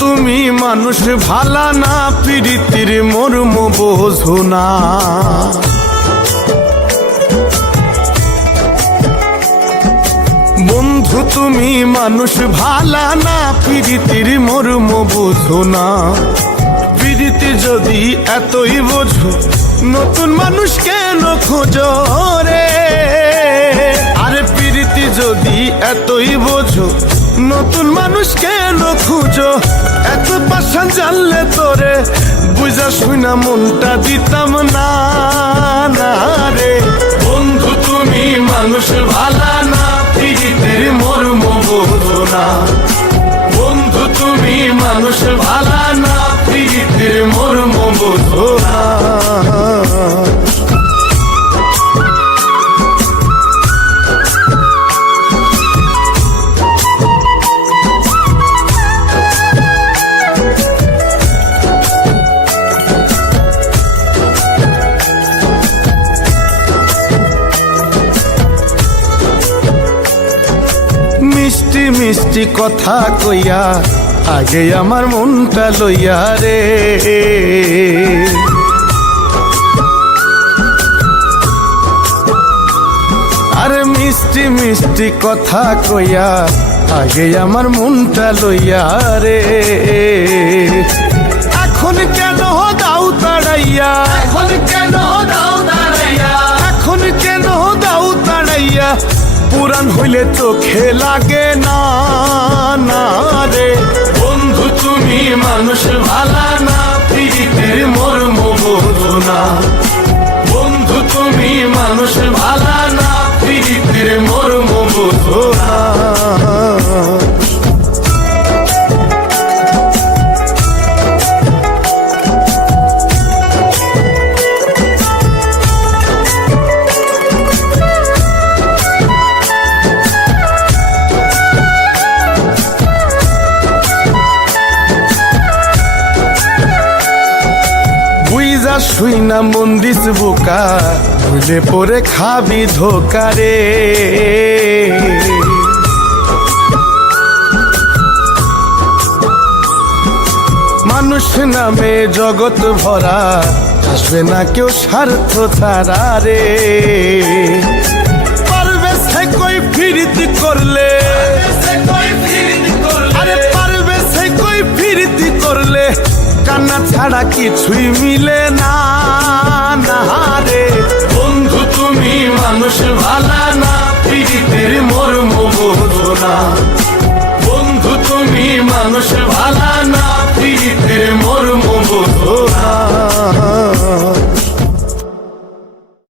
তুমি মানুষ ভালা না, প্রীতির মর্ম বোঝো না। বন্ধু তুমি মানুষ ভালা না, প্রীতির মর্ম বোঝো না। প্রীতি যদি এতই বোঝো, নতুন মানুষ কেন খোঁজো রে? আরে প্রীতি যদি এতই বোঝো, নতুন মানুষ কেন খুঁজো? এত পাশান জানলে তোরে বুঝা শুনা মনটা দিতাম না না রে। বন্ধু তুমি মানুষ ভালা না, প্রীতির মর্ম বোঝো না। বন্ধু তুমি মানুষ ভালা না, প্রীতির মর্ম বোঝো না। মিষ্টি মিষ্টি কথা কইয়া আগে আমার মনটা লইয়া রে। আরে মিষ্টি মিষ্টি কথা কইয়া আগে আমার মনটা লইয়া রে। এখন কেন দাও তাড়াইয়া, এখন কেন দাও তাড়াইয়া, এখন কেন দাও তাড়াইয়া? পুরান হইলে চোখে লাগে না না রে। বন্ধু তুমি মানুষ ভালা না, প্রীতির মর্ম বোঝো না। বন্ধু তুমি মানুষ ভালা না, প্রীতির মর্ম বোঝো না। শুই না মন দিস বোকা, ভুলে পরে খাবি ধোকা রে। মানুষ নামে জগৎ ভরা, আসবে না কেউ স্বার্থ ছাড়া রে। পারবে সে কই ফিরিতি করলে, আরে পারবে সে কই ফিরিতি করলে? কান্না ছাড়া কিছুই মিলে না না রে। বন্ধু তুমি মানুষ ভালা না, প্রীতির মর্ম বোঝো না। বন্ধু তুমি মানুষ ভালা না,